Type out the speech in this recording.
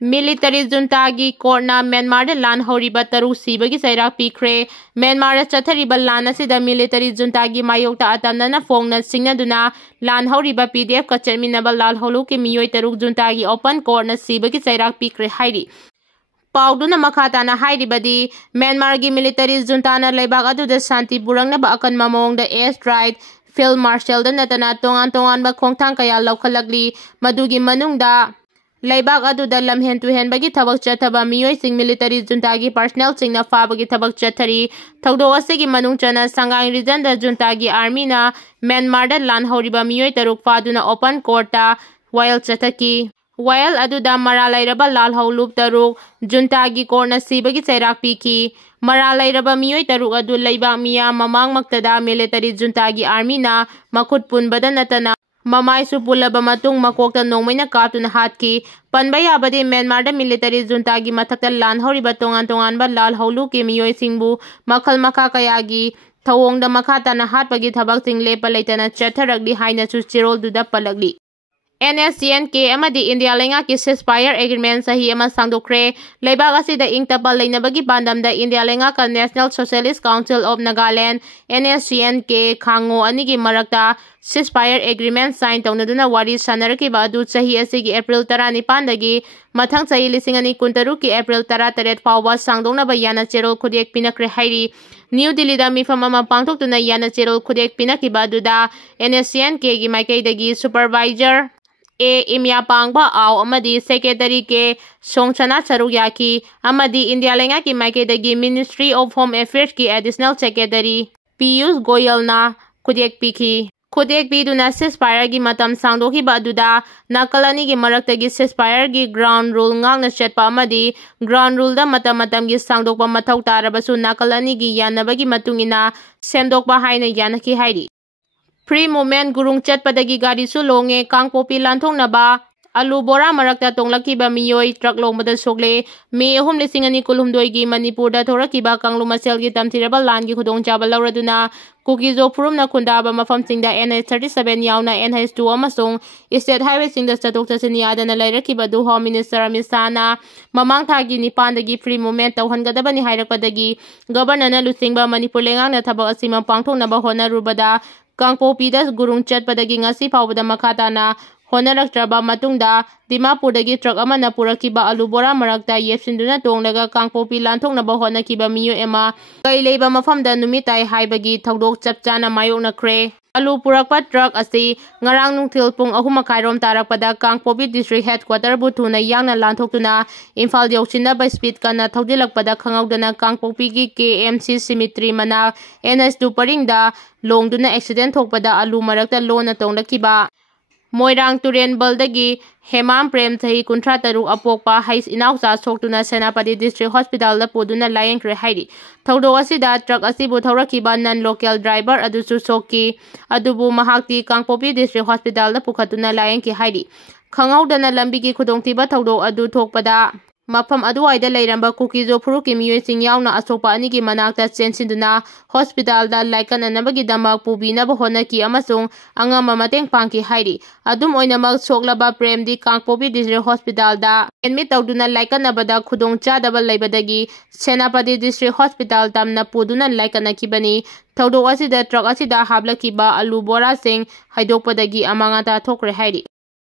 military जुंटागी कोर्टना Myanmar लान हौरिबा तरु सिबगी चैराक पीख्रे Myanmar चथरिबा लान असिदा military जुंटागी मायोक्ता अतमना फोंगना सिंगनादुना लान हौरिबा PDF का चेयरमिनबा लाल हौलू के मियोय तरुक जुंटागी ओपन कोर्टना सिबगी चैराक पीख्रे हाइरि पाउदुना मखाताना हाइरिबदी म्यांमार की मिलिटरी जुंटाना लेबाग अदुदा शांति पुरंगनबा अकनमा मओंगदा एयर स्ट्राइक फील्ड मार्शल नतना तोंगान तोंगानबा खोंगथांग कया लौखलगली मदुगी मनुंगदा लेबाग अदुदा लमहेन तुहेनबगी थबक चथबा मियोयसिंग मिलिटरी जुंटागी पर्सनल सिंगना फाबगी थबक चथरी थौदो असेगी मनुंग चना संगांग रीजन द जुंटागी आर्मीना म्यांमार द लान हौरिबा मियोय तरुक फादुना ओपन कोर्टा वायल चथकी वायल अदुदा मरा लैरबा लाल हौलुप तरुक जुंटागी कोर्टना सिबगी चैराक पीखी मरा लैरबा मियोय तरुक अदु लेबाग मिया ममांग मक्तदा मिलिटरी जुंटागी आर्मीना मखुत पुनबदा नतना ममाइसु पुलबा मतुंग मकोक्ता नोंमैना कापतुना हातकी पनबा याबदि म्यांमार मिलिटरी जुंटागी मथक्ता लान हौरिबा तोंगान तोंगानबा लाल हौलू के मियोयसिंगबु मखल मखा कयागी थवोंगदा मखाताना हातपगी थबकसिंग Lepa लैतना चथरगली हाइनासु चिरोलदुदा पलगली NSCN-K amadi India lenga ki ceasefire agreement sahi ama sangdokre leibag asida ingtapa leinabagi bandamda India lenga ka National Socialist Council of Nagaland NSCN-K khango anigi marakta ceasefire agreement sign tawnaduna wari sanaraki ba adu sahi asigi April 19 dagi mathang sahi lising ani kuntaru ki April 13 fawba sangdongna ba yana cherol khudek pinakre hairi New Delhi da mifam ama pangthoktuna yana cherol khudek pinaki ba aduda NSCN-K gi maikei dagi supervisor A imya pangba aw amadi secretary ke songchana charuyaki amadi India lenga ki maike dagi Ministry of Home Affairs ki additional secretary Piyush Goyal na khudek pikhi khudek biduna ceasefire gi matam sangdoki baduda nakalani gi maraktagi ceasefire gi ground rule ngangna chetpa amadi ground rule da matam gi sangdokpa mathau tarabasu nakalani gi yanabagi matungina semdokpa haina yanaki hairi Free movement gurung chatpadagi gari su longe kangpopi lanthong naba alu bora marakta tonglakiba miyoy truck longmada sogle me ahum lising ani kulhumdoi gi Manipur da thorakiba kanglu masel gi tamthiraba lan gi khudong chaba lauraduna Kuki Zo phurumna khundaba mafam singda NH37 yauna NH2 amasong state highway singda chatok chasini adana lairakiba du home minister amisana mamang thagi nipandagi free movement tawhangadabani hairakpadagi governor na lusingba Manipur lengang na thabak asima pangthongnaba honarubada Kangpopi das gurung chatpadagi ngasi fawbada makhatana honaraktraba matungda Dimapurdagi truck amana purakiba alubora marakta yepsinduna tonglaga Kangpopi lanthongnaba honakiba miyo ema kaileiba mafamda numitai haibagi thawdok chapchana mayoknakre alu purakpa truck asi ngarang nungthil pung 3:30 rom tarakpada Kangpopi district headquarter bu thuna yangna lanthokuna Imphal yauchinna by speed kana thawdilakpada khangaudana Kangpopi gi KMC Cemetery mana NS2 paringda longduna accident thokpada alu marakta lona tonglakiba Moirang Turen Baldagi Hemam Prem Sahi Kuntra Taru Apokpa Hais Inausa Soktuna Senapati District Hospital da Puduna Layankre Hairi Thaudo asida truck asibu thawrakiba non local driver adusu sokki adubu mahakti Kangpopi District Hospital da pukhatuna layanki hairi khangaudana lambi gi khudongtiba thaudo adu thokpada Mafam aduwaida leiramba Kuki Zo Phuruki miyoising yauna asopa anigi manakta chensinduna hospital da laikan anabagi damak pubinaba honaki amasung angama mateng pangki hairi adum oinamak soklaba premdi Kangpopi District Hospital da admit tawduna laikanabada khudongchadaba leibadagi Senapati District Hospital tamna puduna laikanakibani thawdo asida truck asida hablakiba alu bora sing haidokpadagi amangata thokre hairi